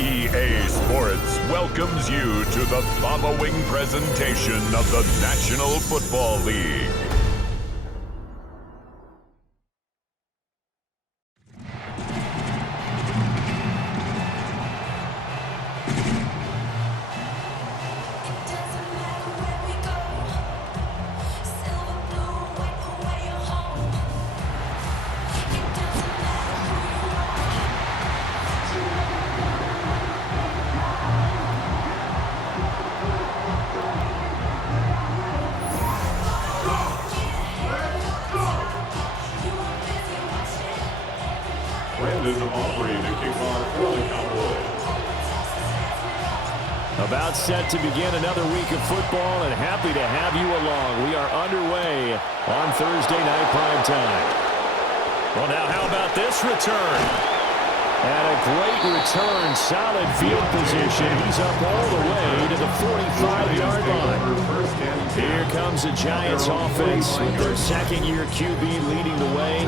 EA Sports welcomes you to the following presentation of the National Football League. About set to begin another week of football, and happy to have you along. We are underway on Thursday night prime time. Well, now how about this return? And a great return, solid field position. He's up all the way to the 45-yard line. Here comes the Giants offense with their second-year QB leading the way.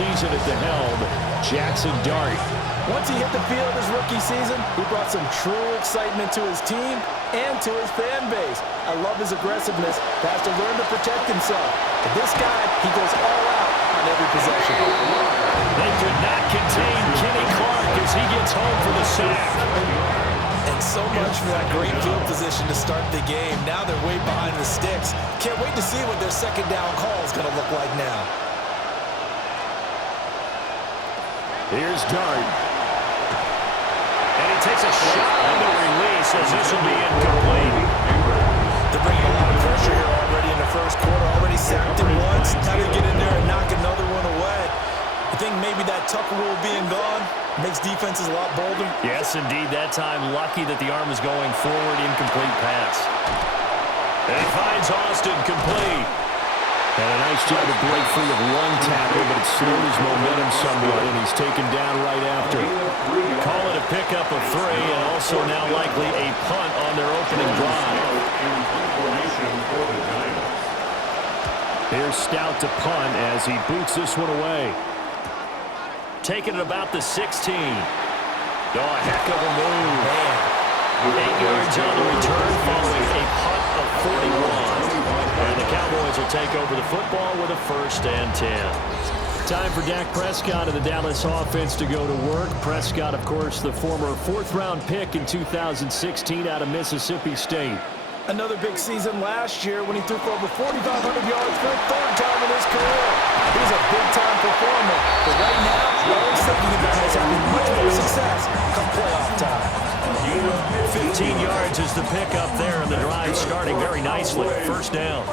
Season at the helm, Jackson Dart. Once he hit the field his rookie season, he brought some true excitement to his team and to his fan base. I love his aggressiveness. He has to learn to protect himself. But this guy, he goes all out on every possession. They could not contain Kenny Clark as he gets home for the sack. And so much for that great field position to start the game. Now they're way behind the sticks. Can't wait to see what their second down call is going to look like now. Here's Dart. And he takes a shot on the release as this will be incomplete. They're bringing a lot of pressure here already in the first quarter. Already sacked him once. How to get in there and knock another one away. I think maybe that Tucker rule being gone makes defenses a lot bolder. Yes, indeed. That time, lucky that the arm was going forward. Incomplete pass. And he finds Austin complete. And a nice job to break free of one tackle, but it slowed his momentum somewhat, and he's taken down right after. Call it a pickup of 3, and also now likely a punt on their opening drive. Here's Stout to punt as he boots this one away. Taking it about the 16. Oh, a heck of a move. 8 yards on the return following a punt of 41. And the Cowboys will take over the football with a 1st and 10. Time for Dak Prescott of the Dallas offense to go to work. Prescott, of course, the former 4th-round pick in 2016 out of Mississippi State. Another big season last year when he threw for over 4,500 yards for the 3rd time in his career. He's a big-time performer. But right now, all he's thinking about is having much more success come playoff time. 15 yards is the pickup there, and the drive starting very nicely. 1st down.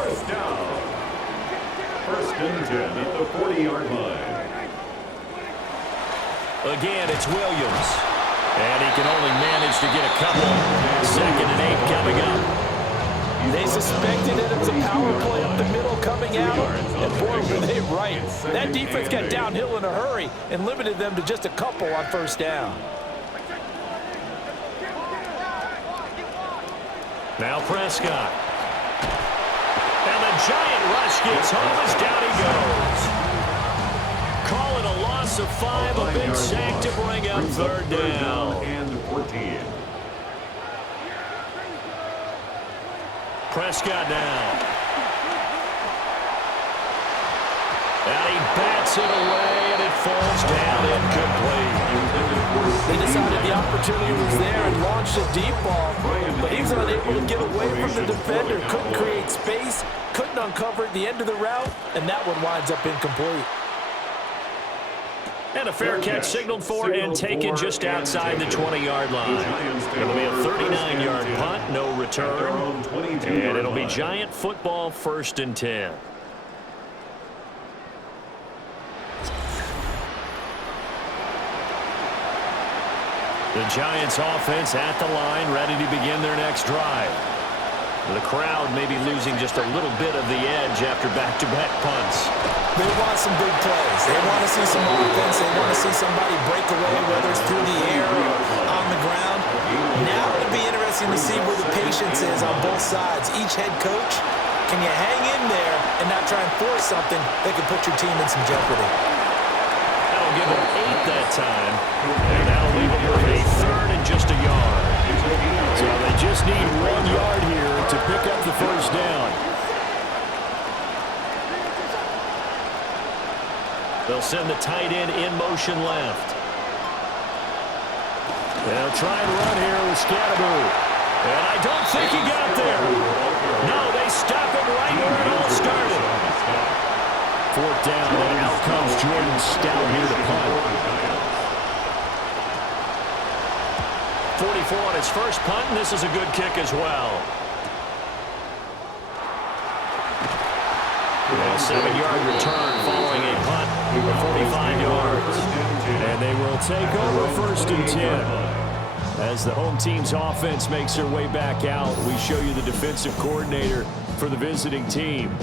1st and 10 at the 40-yard line. Again, it's Williams. And he can only manage to get a couple. 2nd and 8 coming up. They suspected it was a power play up the middle coming out, and boy, were they right. That defense got downhill in a hurry and limited them to just a couple on 1st down. Now Prescott. And the giant rush gets home as down he goes. Call it a loss of 5, a big sack to bring up third down. Prescott now. And he bats it away, and it falls down incomplete. They decided the opportunity was there and launched a deep ball, but he was unable to get away from the defender, couldn't create space, couldn't uncover at the end of the route, and that one winds up incomplete. And a fair catch signaled for and taken just outside the 20-yard line. It'll be a 39-yard punt, no return, and it'll be Giant football 1st and 10. The Giants offense at the line, ready to begin their next drive. The crowd may be losing just a little bit of the edge after back-to-back punts. They want some big plays. They want to see some offense. They want to see somebody break away, whether it's through the air or on the ground. Now it'll be interesting to see where the patience is on both sides. Each head coach, can you hang in there and not try and force something that could put your team in some jeopardy? That'll give them 8 that time, and that'll leave them with a 3rd and just a yard. So they just need 1 yard here to pick up the first down. They'll send the tight end in motion left. They'll try and run here with Scatterbo. And I don't think he got there. No, they stop him right where it all started. 4th down, and out comes Jordan Stout here to punt. 44 on his first punt, and this is a good kick as well. A 7-yard return following a punt for 45 yards. And they will take over 1st and 10. As the home team's offense makes their way back out, we show you the defensive coordinator for the visiting team.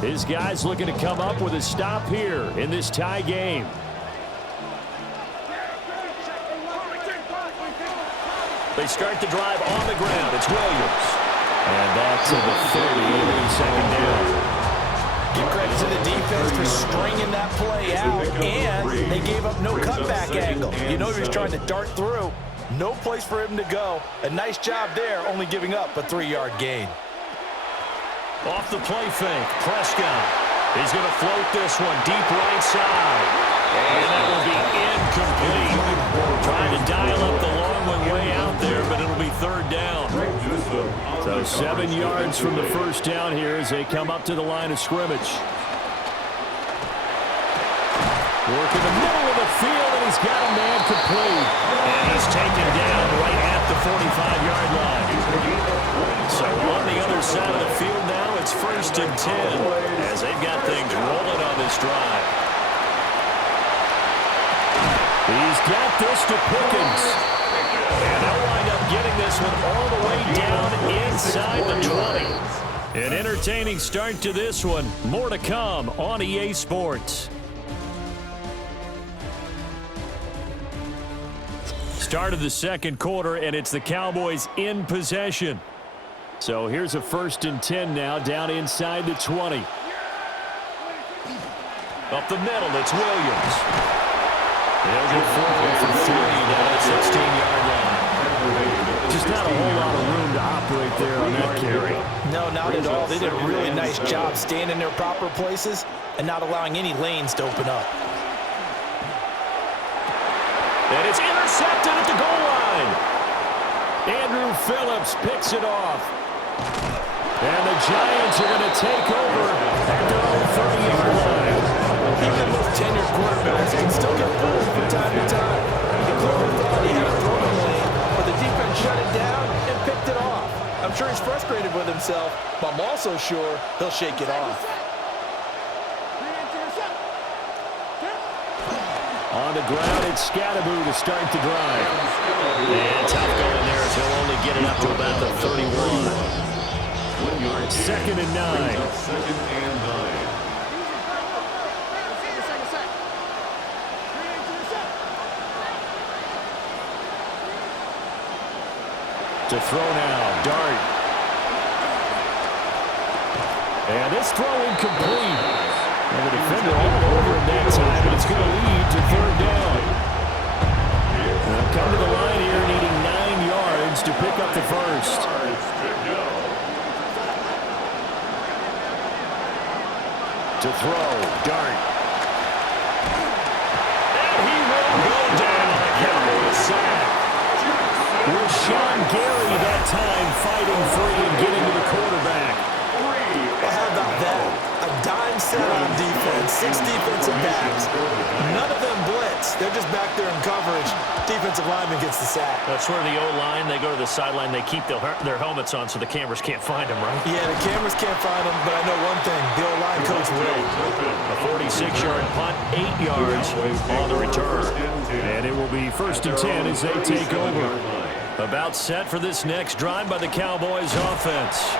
His guys looking to come up with a stop here in this tie game. They start the drive on the ground. It's Williams. And back to the 30, and 2nd down. Give credit to the defense for stringing that play out, and they gave up no cutback angle. You know he was trying to dart through. No place for him to go. A nice job there, only giving up a 3-yard gain. Off the play fake, Prescott. He's going to float this one deep right side. And that will be incomplete. Trying to dial up the long one way out there, but it'll be 3rd down. So 7 yards from the first down here as they come up to the line of scrimmage. Work in the middle of the field, and he's got a man complete. And he's taken down right at the 45-yard line. So on the other side of the field now, it's 1st and 10 as they've got things rolling on this drive. He's got this to Pickens. And they'll wind up getting this one all the way down inside the 20. An entertaining start to this one. More to come on EA Sports. Start of the 2nd quarter, and it's the Cowboys in possession. So here's a 1st and 10 now, down inside the 20. Up the middle, it's Williams. They'll get forward from 3 down at 16-yard line. Just not a whole lot of room to operate there on that carry. No, not at all. They did a really nice job staying in their proper places and not allowing any lanes to open up. And it's intercepted at the goal line. Andrew Phillips picks it off. And the Giants are going to take over at their own 30-yard line. Even the most tenured quarterbacks can still get fooled from time to time. He clearly thought he had a throwing lane, but the defense shut it down and picked it off. I'm sure he's frustrated with himself, but I'm also sure he'll shake it off. On the ground, it's Scatterbo to start the drive. And tough going there as he'll only get it up to about the 31. 2nd and 9. To throw now, Dart. And this throw incomplete. And the defender all over him that time, and it's going to lead to third down. They'll come to the line here needing 9 yards to pick up the first. To throw, Dart. And he will go down. A Cowboys sack. With Sean Gary that time fighting free and getting to the quarterback. Well, how about that? A dime set on defense, 6 defensive backs. None of them blitz. They're just back there in coverage. Defensive lineman gets the sack. That's where the O-line, they go to the sideline, they keep their helmets on so the cameras can't find them, right? Yeah, the cameras can't find them, but I know one thing. The O-line coach will. A 46-yard punt, 8 yards on the return. And it will be 1st and 10 as they take over. About set for this next drive by the Cowboys offense.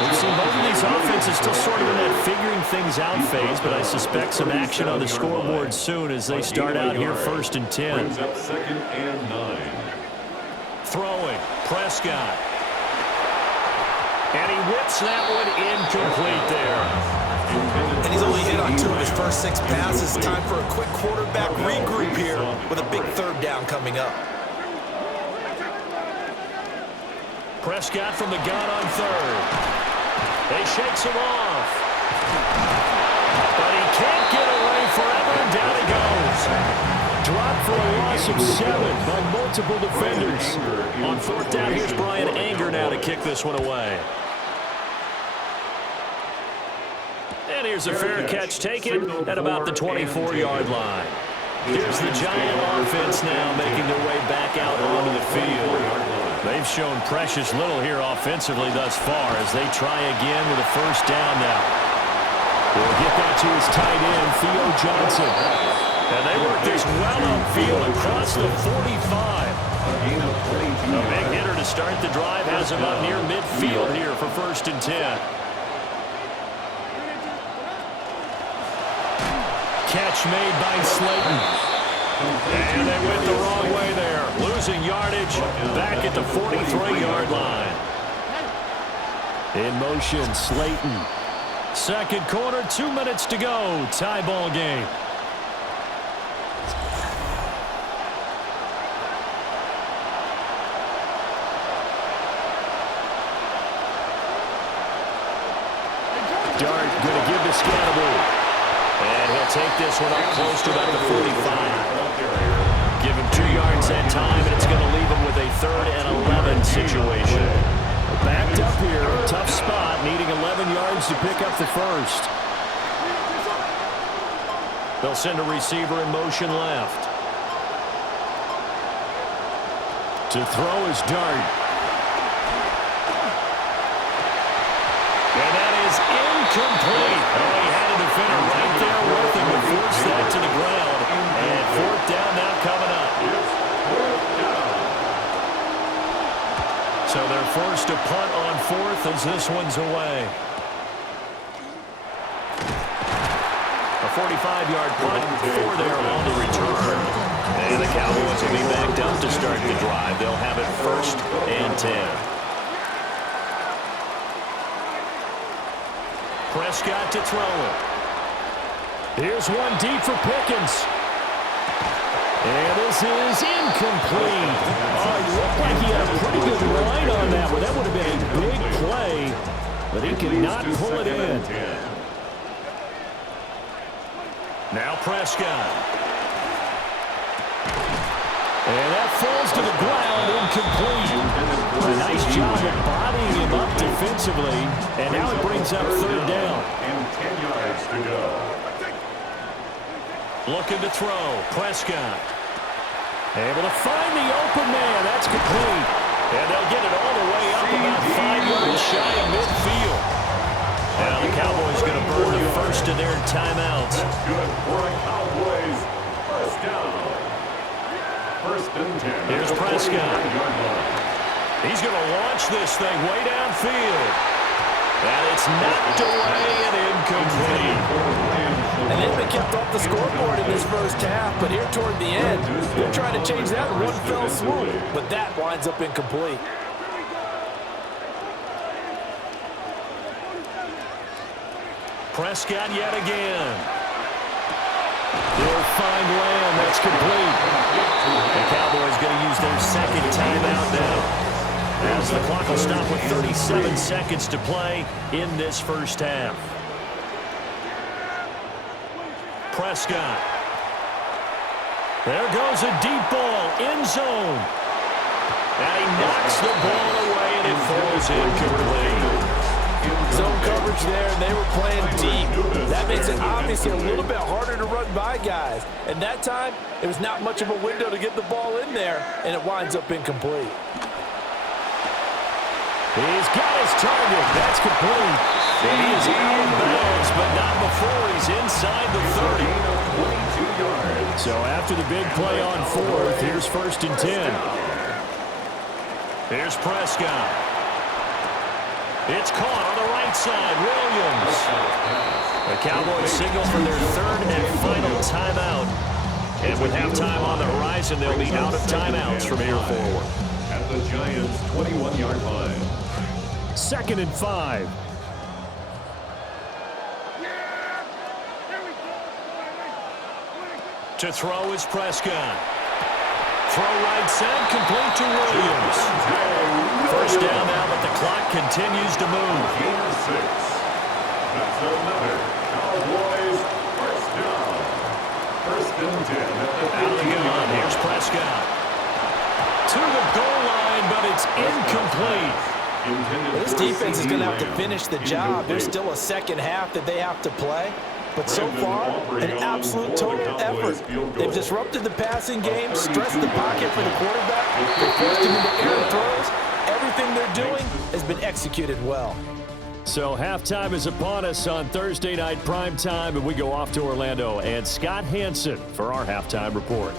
We've seen both of these offenses still sort of in that figuring things out phase, but I suspect some action on the scoreboard soon as they start out here 1st and 10. Second and 9. Throwing, Prescott. And he whips that one incomplete there. And he's only hit on 2 of his first 6 passes. Time for a quick quarterback regroup here with a big third down coming up. Prescott from the gun on third. They shakes him off. But he can't get away forever, and down he goes. Dropped for a loss of 7 by multiple defenders. On 4th down, here's Brian Anger now to kick this one away. And here's a fair catch taken at about the 24-yard line. Here's the Giant offense now making their way back out onto the field. They've shown precious little here offensively thus far as they try again with a 1st down now. We'll get that to his tight end, Theo Johnson. And they work this well upfield across the 45. A big hitter to start the drive has him up near midfield here for 1st and 10. Catch made by Slayton. And they went the wrong way there. Losing yardage back at the 43-yard line. In motion, Slayton. 2nd quarter, 2 minutes to go. Tie ball game. Dart going to give to Scannable. And he'll take this one up close to about the 45. Give him 2 yards that time, and it's going to leave him with a 3rd and 11 situation. Backed up here, tough spot, needing 11 yards to pick up the first. They'll send a receiver in motion left. To throw is Dart. And that is incomplete. Oh, he had a defender right there with him to force that to the ground. And 4th down now coming up. So they're forced to punt on 4th as this one's away. A 45-yard punt, 4 there on the return. And the Cowboys will be backed up to start the drive. They'll have it 1st and 10. Prescott to throw it. Here's one deep for Pickens. And this is incomplete. Oh, he looked like he had a pretty good line on that one. That would have been a big play, but he could not pull it in. Now Prescott. And that falls to the ground, incomplete. A nice job of bodying him up defensively, and now it brings up 3rd down. And 10 yards to go. Looking to throw, Prescott. Able to find the open man, that's complete. And they'll get it all the way up about 5 yards shy of midfield. Now the Cowboys going to burn the first of their timeouts. That's good for a Cowboys 1st down. 1st and 10. Here's Prescott. He's going to launch this thing way downfield. And it's knocked away and incomplete. And they've been kept off the scoreboard in this 1st half, but here toward the end, they're trying to change that in one fell swoop. But that winds up incomplete. Prescott yet again. They'll find Lamb. That's complete. The Cowboys going to use their second timeout now, as the clock will stop with 37 seconds to play in this first half. Prescott. There goes a deep ball, end zone. And he knocks the ball away, and it falls incomplete. Zone coverage there, and they were playing deep. That makes it obviously a little bit harder to run by guys. And that time, it was not much of a window to get the ball in there, and it winds up incomplete. He's got his target. That's complete. And he is out of bounds, but not before he's inside the 30. So after the big play on fourth, here's 1st and 10. Here's Prescott. It's caught on the right side. Williams. The Cowboys signal for their third and final timeout. And with halftime on the horizon, they'll be out of timeouts from here forward. At the Giants' 21-yard line. 2nd and 5. To throw is Prescott. Throw right side, complete to Williams. First down now, but the clock continues to move. That's another Cowboys first down. 1st and 10 at the 15. Out of the gun, here's Prescott. To the goal line, but it's incomplete. This defense is going to have to finish the job. There's still a second half that they have to play. But so far, an absolute total effort. They've disrupted the passing game, stressed the pocket for the quarterback. They forced him into errant throws. Everything they're doing has been executed well. So halftime is upon us on Thursday night primetime, and we go off to Orlando. And Scott Hansen for our halftime report.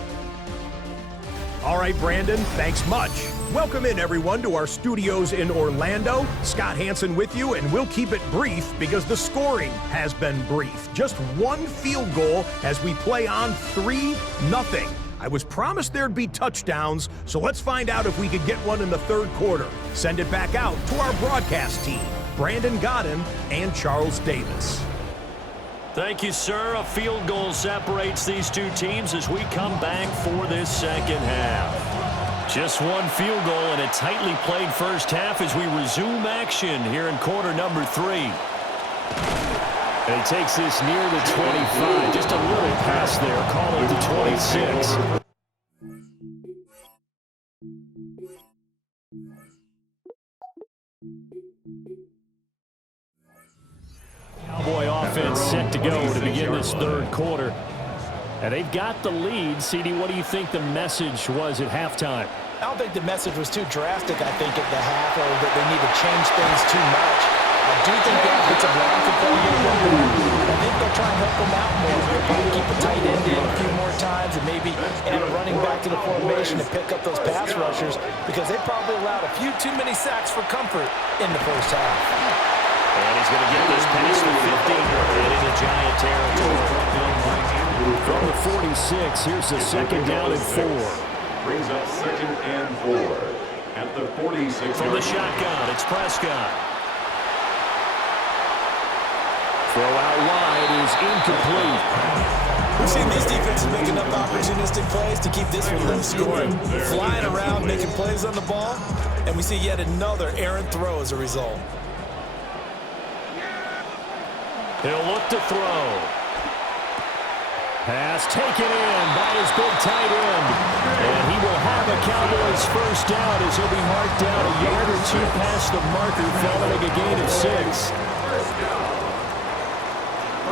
All right, Brandon, thanks much. Welcome in, everyone, to our studios in Orlando. Scott Hansen with you, and we'll keep it brief because the scoring has been brief. Just one field goal as we play on 3-0. I was promised there'd be touchdowns, so let's find out if we could get one in the third quarter. Send it back out to our broadcast team, Brandon Godden and Charles Davis. Thank you, sir. A field goal separates these two teams as we come back for this second half. Just one field goal and a tightly played first half as we resume action here in quarter number 3. And he takes this near the 25. Just a little pass there. Call it the 26. Cowboy offense set to go to begin this third quarter. And they've got the lead. CD, what do you think the message was at halftime? I don't think the message was too drastic, I think, at the half, or that they need to change things too much. I do think the offensive line could play a little bit better. I think they'll try and help them out more. They'll probably keep a tight end in a few more times and maybe add a running back to the formation to pick up those pass rushers because they probably allowed a few too many sacks for comfort in the first half. And he's going to get this past the 50 and into Giant territory. From the 46, here's the second down and 4. Brings up 2nd and 4 at the 46. From the shotgun, it's Prescott. Throw out wide is incomplete. We've seen these defenses make enough opportunistic plays to keep this one low scoring. Flying around, making plays on the ball, and we see yet another errant throw as a result. He'll look to throw. Pass taken in by his big tight end. And he will have a Cowboys first down as he'll be marked down a yard or two past the marker following a gain of 6. First down.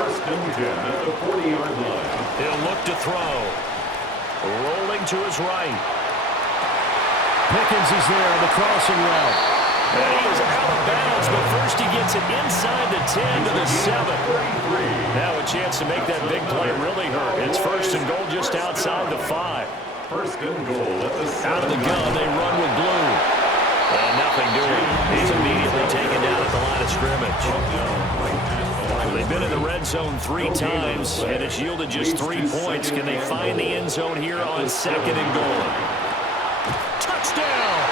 1st and 10 at the 40-yard line. He'll look to throw. Rolling to his right. Pickens is there on the crossing route. And he is out of bounds, but first he gets it inside the 10 to the 7. Now a chance to make that big play really hurt. It's 1st and goal just outside the 5. 1st and goal at the 7. Out of the gun, they run with Blue. And nothing doing. He's immediately taken down at the line of scrimmage. They've been in the red zone 3 times, and it's yielded just 3 points. Can they find the end zone here on 2nd and goal? Touchdown!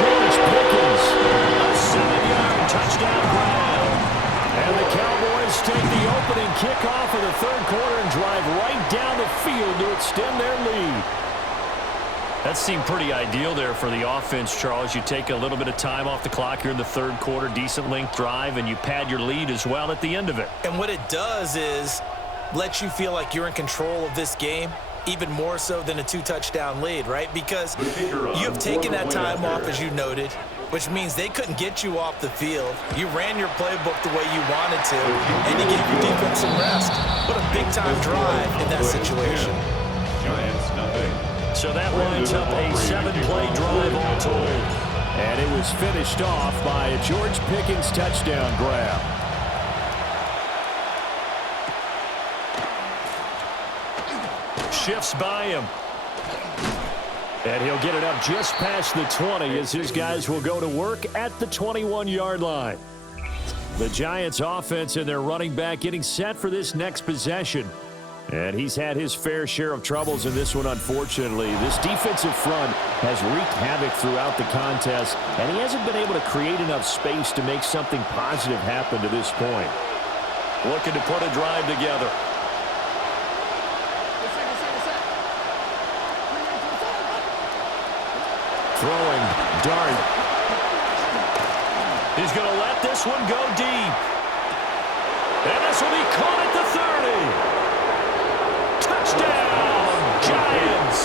George Pickens, a 7-yard touchdown grab. And the Cowboys Bills take the opening kickoff of the third quarter and drive right down the field to extend their lead. That seemed pretty ideal there for the offense, Charles. You take a little bit of time off the clock here in the third quarter, decent length drive, and you pad your lead as well at the end of it. And what it does is let you feel like you're in control of this game, even more so than a 2-touchdown lead, right? Because you have taken that time off, as you noted, which means they couldn't get you off the field. You ran your playbook the way you wanted to, and you gave your defense some rest. What a big-time drive in that situation. Giants nothing. So that lines up a 7-play drive all told. And it was finished off by a George Pickens touchdown grab. Shifts by him. And he'll get it up just past the 20 as his guys will go to work at the 21-yard line. The Giants offense and their running back getting set for this next possession. And he's had his fair share of troubles in this one, unfortunately. This defensive front has wreaked havoc throughout the contest, and he hasn't been able to create enough space to make something positive happen to this point. Looking to put a drive together. Throwing, dart. He's going to let this one go deep. And this will be caught at the 30. Touchdown, Giants.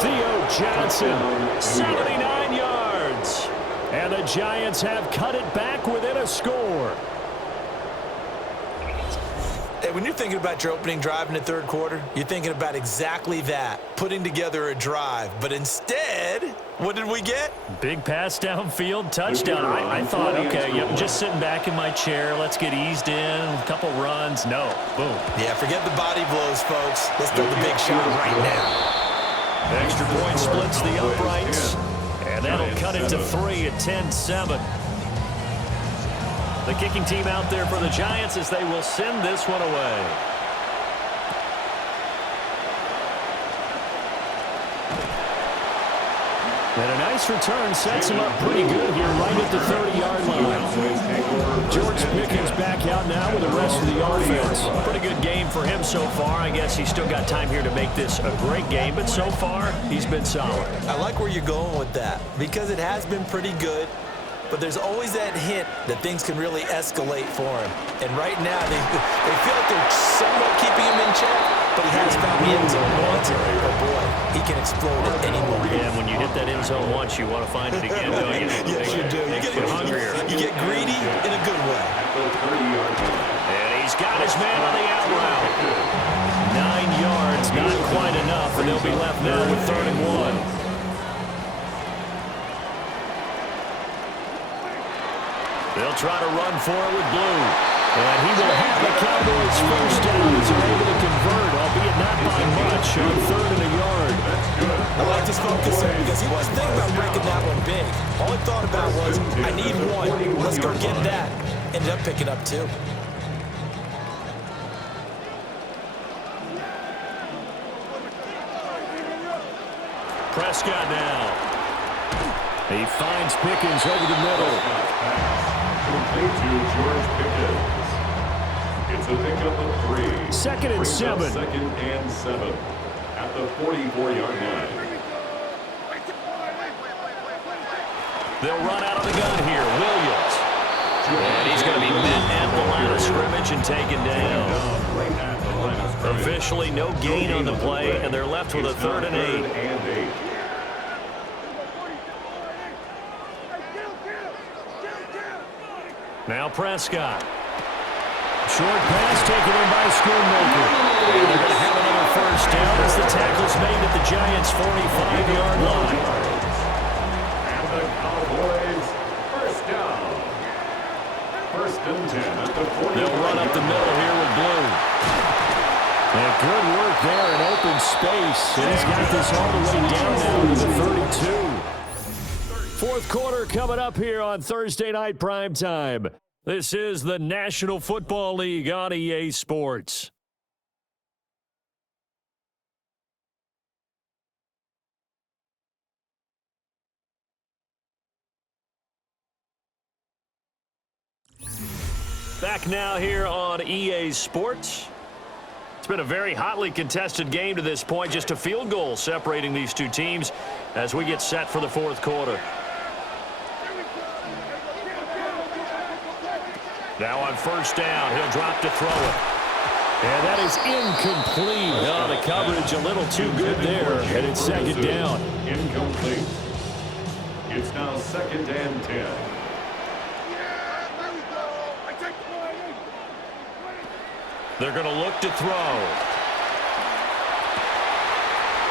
Theo Johnson, 79 yards. And the Giants have cut it back within a score. Hey, when you're thinking about your opening drive in the third quarter, you're thinking about exactly that, putting together a drive. But instead, what did we get? Big pass downfield, touchdown. I thought, okay, yep, just sitting back in my chair. Let's get eased in, a couple runs. No, boom. Yeah, forget the body blows, folks. Let's throw the big shot right now. Extra point splits the uprights, and that'll cut it to 3 at 10-7. The kicking team out there for the Giants as they will send this one away. And a nice return sets him up pretty good here right at the 30-yard line. George Pickens back out now with the rest of the offense. Pretty good game for him so far. I guess he's still got time here to make this a great game, but so far he's been solid. I like where you're going with that because it has been pretty good. But there's always that hint that things can really escalate for him. And right now, they feel like they're somewhat keeping him in check, but he has found the end zone once. But boy, he can explode at any moment. Yeah, when you hit that end zone once, you want to find it again, don't you? Yes, you do. You get hungrier. You get greedy in a good way. And he's got his man on the out route. 9 yards, not quite enough, and they'll be left now with 3rd and 1. They'll try to run for it with Blue. And he will have the Cowboys first down as they're able to convert, albeit not by much, on 3rd and a yard. I like his focus there because he wasn't thinking about breaking that one big. All he thought about was, I need one. Let's go get that. Ended up picking up 2. Prescott now. He finds Pickens over the middle. Complete to George Pickens. It's a pickup of 3. 2nd and 7. 2nd and 7 at the 44-yard line. They'll run out of the gun here. Williams. And he's going to be met at the line of scrimmage and taken down. Officially no gain on the play, and they're left with a 3rd and 8. Now Prescott. Short pass taken in by Schoonmaker. And they're going to have another first down as the tackle's made at the Giants' 45-yard line. And the Cowboys first down. 1st and 10 at the 40. They'll run up the middle here with Blue. And good work there in open space. And he's got this all the way down now to the 32. 4th quarter coming up here on Thursday Night Primetime. This is the National Football League on EA Sports. Back now here on EA Sports. It's been a very hotly contested game to this point. Just a field goal separating these two teams as we get set for the fourth quarter. Now on first down, he'll drop to throw it. And that is incomplete. Oh, the coverage a little too good there, and it's second down. Incomplete. It's now second and 10. They're going to look to throw.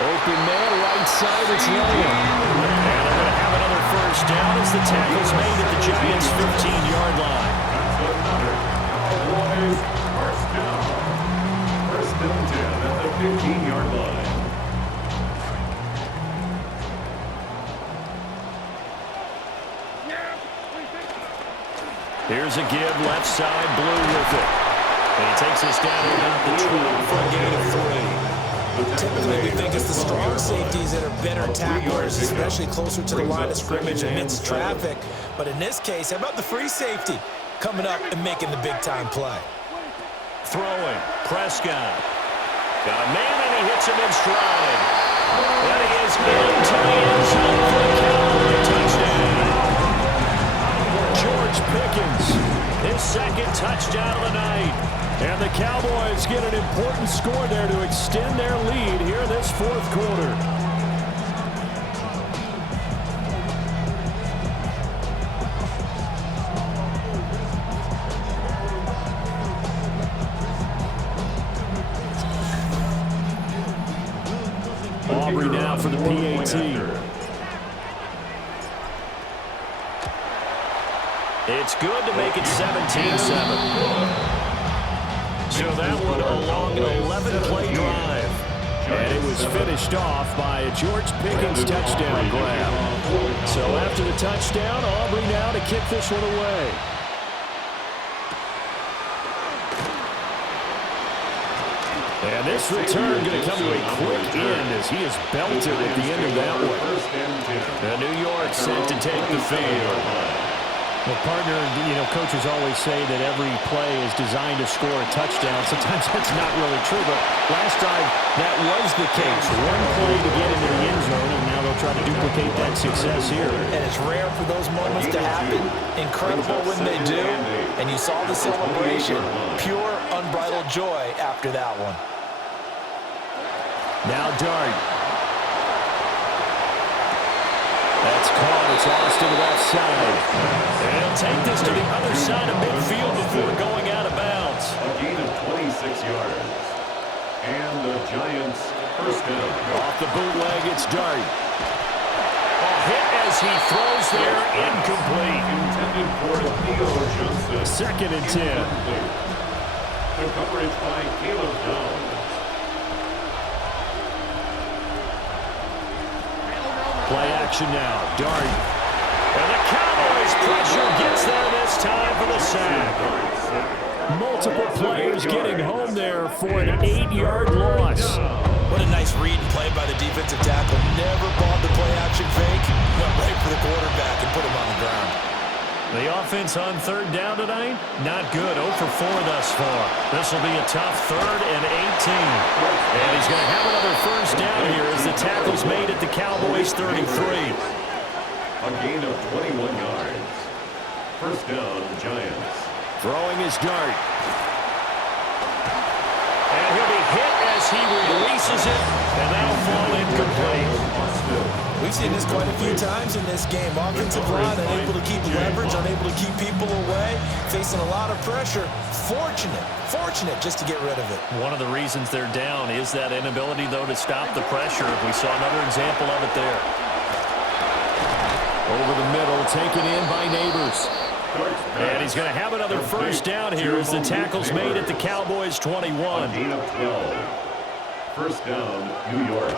Open man, right side, it's Lane. And they're going to have another first down as the tackle's made at the Giants' 15-yard line. Cowboys first down. First and 10 at the 15-yard line. Here's a give, left side, Blue with it. And he takes us down to about the 12 for a gain of 3. Typically, we think it's the strong safeties that are better tacklers, especially closer to the line of scrimmage amidst traffic. But in this case, how about the free safety coming up and making the big-time play? Throwing, Prescott. Got a man, and he hits him in stride. And he is into the end zone for the Cowboys touchdown. George Pickens, his second touchdown of the night. And the Cowboys get an important score there to extend their lead here this fourth quarter. Aubrey now for the PAT. It's good to make it 17-7. So that one a long 11-play drive. And it was finished off by a George Pickens touchdown grab. So after the touchdown, Aubrey now to kick this one away. And this return going to come to a quick end as he is belted at the end of that one. And New York set to take the field. Well, partner, coaches always say that every play is designed to score a touchdown. Sometimes that's not really true, but last drive, that was the case. One play to get into the end zone, and now they'll try to duplicate that success here. And it's rare for those moments to happen. Incredible when they do. And you saw the celebration. Pure, unbridled joy after that one. Now Dart. That's caught. It's lost to the left side. And he'll take this to the other side of midfield before going out of bounds. A gain of 26 yards. And the Giants first down. Off the bootleg, it's Dart. A hit as he throws there, incomplete. Intended for Theo Johnson. Second and 10. The coverage by Caleb Downs. Play action now. Dart. And the Cowboys pressure gets there this time for the sack. Multiple players getting home there for an 8-yard loss. What a nice read and play by the defensive tackle. Never bought the play action fake. Went right for the quarterback and put him on the ground. The offense on third down tonight, not good. 0 for 4 thus far. This will be a tough 3rd and 18. And he's going to have another first down here as the tackle's made at the Cowboys 33. A gain of 21 yards. First down, Giants. Throwing his Dart. And he'll be hit as he releases it, and that'll fall incomplete. We've seen this quite a few times in this game. Offensive line unable to keep leverage, unable to keep people away, facing a lot of pressure. Fortunate just to get rid of it. One of the reasons they're down is that inability, though, to stop the pressure. We saw another example of it there. Over the middle, taken in by Neighbors. And he's going to have another first down here as the tackle's made at the Cowboys 21. Gain of 12. First down, New York.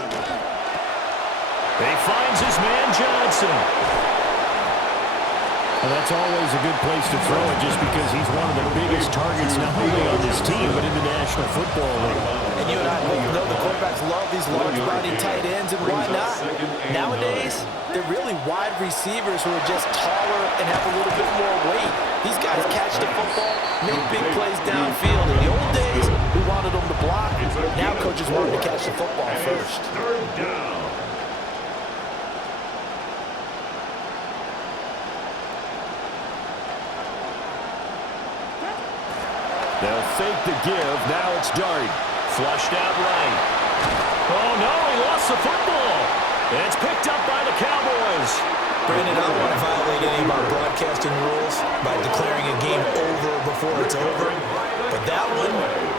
He finds his man Johnson. And that's always a good place to throw it just because he's one of the biggest targets not only on this team but in the National Football League. And you and I both know the quarterbacks love these large-body tight ends, and why not? Nowadays, they're really wide receivers who are just taller and have a little bit more weight. These guys catch the football, make big plays downfield. In the old days, we wanted them to block. Now coaches want them to catch the football first. Third down. They'll fake the give. Now it's Dart. Flushed out right. Oh, no, he lost the football. And it's picked up by the Cowboys. Brandon, I don't want to violate any of our broadcasting rules by declaring a game over before it's over. But that one,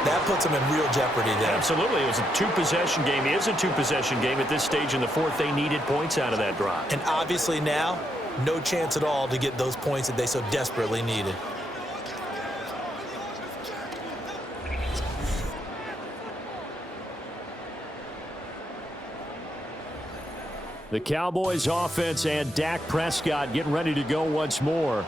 that puts them in real jeopardy there. Absolutely. It was a two-possession game. It is a two-possession game at this stage in the fourth. They needed points out of that drive. And obviously now, no chance at all to get those points that they so desperately needed. The Cowboys offense and Dak Prescott getting ready to go once more.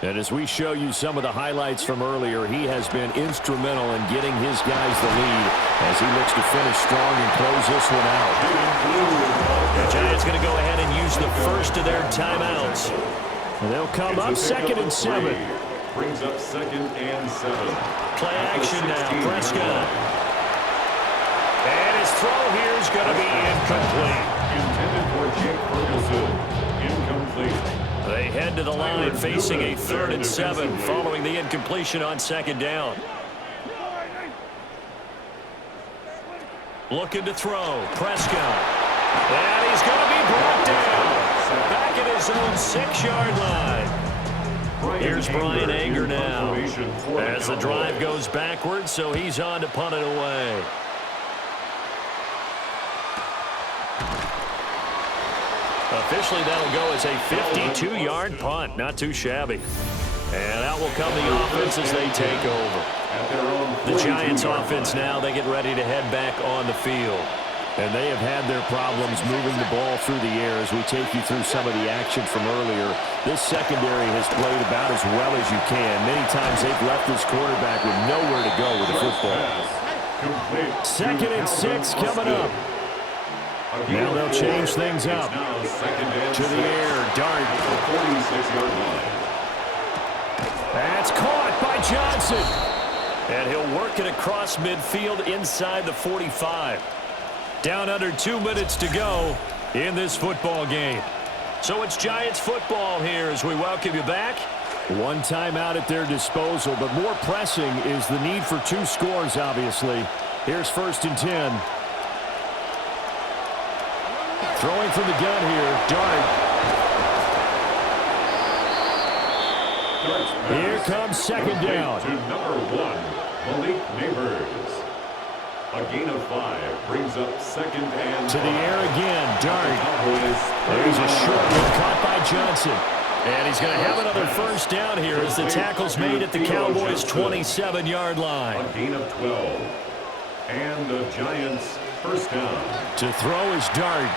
And as we show you some of the highlights from earlier, he has been instrumental in getting his guys the lead as he looks to finish strong and close this one out. The Giants going to go ahead and use the first of their timeouts. And they'll come up 2nd and 7. Brings up 2nd and 7. Play action now, Prescott. And his throw here is going to be incomplete. Intended for Jake Ferguson. Incomplete. They head to the line facing a 3rd and 7 following the incompletion on 2nd down. Looking to throw. Prescott. And he's going to be brought down. Back at his own 6-yard line. Here's Brian Anger now as the drive goes backwards, so he's on to punt it away. Officially, that'll go as a 52-yard punt. Not too shabby. And out will come the offense as they take over. The Giants offense now, they get ready to head back on the field. And they have had their problems moving the ball through the air as we take you through some of the action from earlier. This secondary has played about as well as you can. Many times they've left this quarterback with nowhere to go with the football. 2nd and 6 coming up. Now they'll change things up. To the air, Dart. That's caught by Johnson. And he'll work it across midfield inside the 45. Down under 2 minutes to go in this football game. So it's Giants football here as we welcome you back. One timeout at their disposal, but more pressing is the need for 2 scores, obviously. Here's 1st and 10. Throwing from the gun here, Dart. Here comes 2nd down. To number 1, Malik Neighbors. A gain of 5 brings up 2nd and to the air again, Dart. There's a short one caught by Johnson. And he's going to have another 1st down here as the tackle's made at the Cowboys' 27-yard line. A gain of 12. And the Giants' 1st down. To throw is Dart.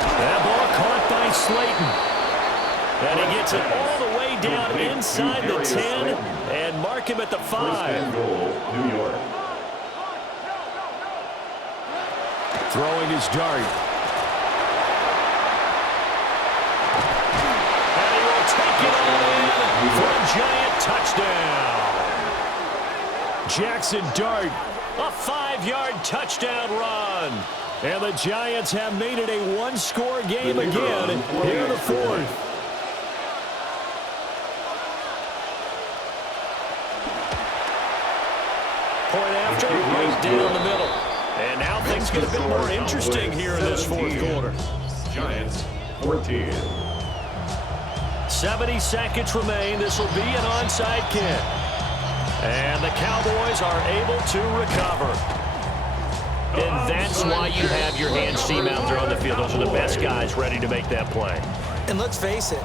That ball caught by Slayton. And he gets it all the way down inside the 10 and mark him at the 5. New York. Throwing his Dart. And he will take it all in for a Giant touchdown. Jackson Dart, a 5-yard touchdown run. And the Giants have made it a 1-score game again here in the 4th. Point after, right down the middle. And now things get a bit more interesting here in this 4th quarter. Giants, 14. 70 seconds remain. This will be an onside kick. And the Cowboys are able to recover. And that's why you have your hands team out there on the field. Those are the best guys ready to make that play. And let's face it,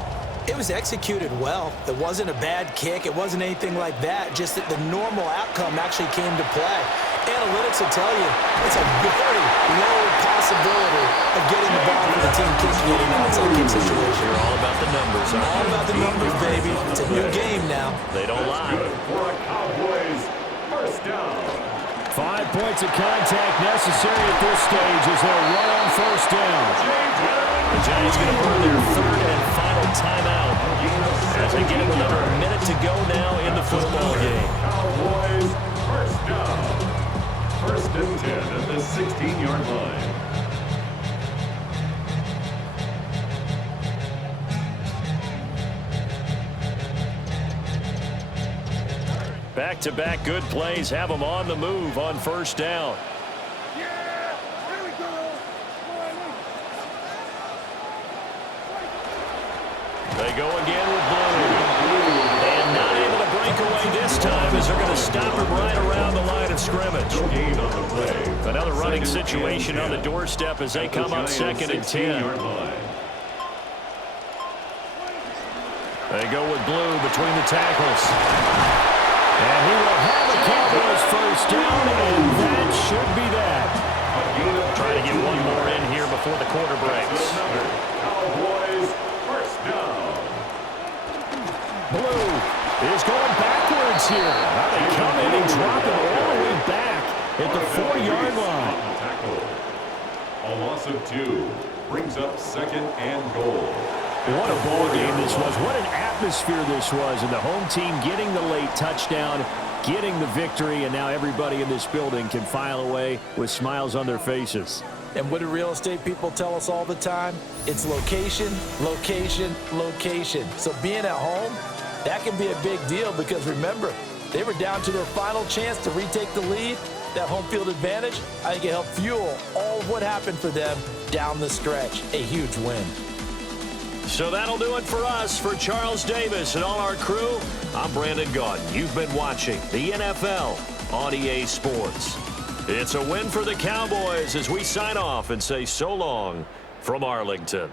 it was executed well. It wasn't a bad kick. It wasn't anything like that. Just that the normal outcome actually came to play. Analytics will tell you it's a very low possibility of getting the ball for the team kicking it in an onside kick situation. You're all about the numbers, aren't you? All about the numbers, baby. It's a new game now. They don't lie. For a Cowboys first down. 5 points of contact necessary at this stage as they'll run on first down. The Giants going to burn their third and final timeout as they get it with under a minute to go now in the football game. Cowboys first down. First and 10 at the 16-yard line. Back-to-back good plays have them on the move on first down. They go again with Blue. And not able to break away this time as they're going to stop him right around the line of scrimmage. Another running situation on the doorstep as they come up second and 10. They go with Blue between the tackles. And he will have a Cowboys first down, and that should be that. Try to get one more in here before the quarter breaks. Cowboys first down. Blue is going backwards here. Now they come in and drop it all the way back at the 4-yard line. A loss of 2 brings up second and goal. What a ball game this was. What an atmosphere this was. And the home team getting the late touchdown, getting the victory, and now everybody in this building can file away with smiles on their faces. And what do real estate people tell us all the time? It's location, location, location. So being at home, that can be a big deal because remember, they were down to their final chance to retake the lead. That home field advantage, I think it helped fuel all of what happened for them down the stretch. A huge win. So that'll do it for us. For Charles Davis and all our crew, I'm Brandon Gaudin. You've been watching the NFL on EA Sports. It's a win for the Cowboys as we sign off and say so long from Arlington.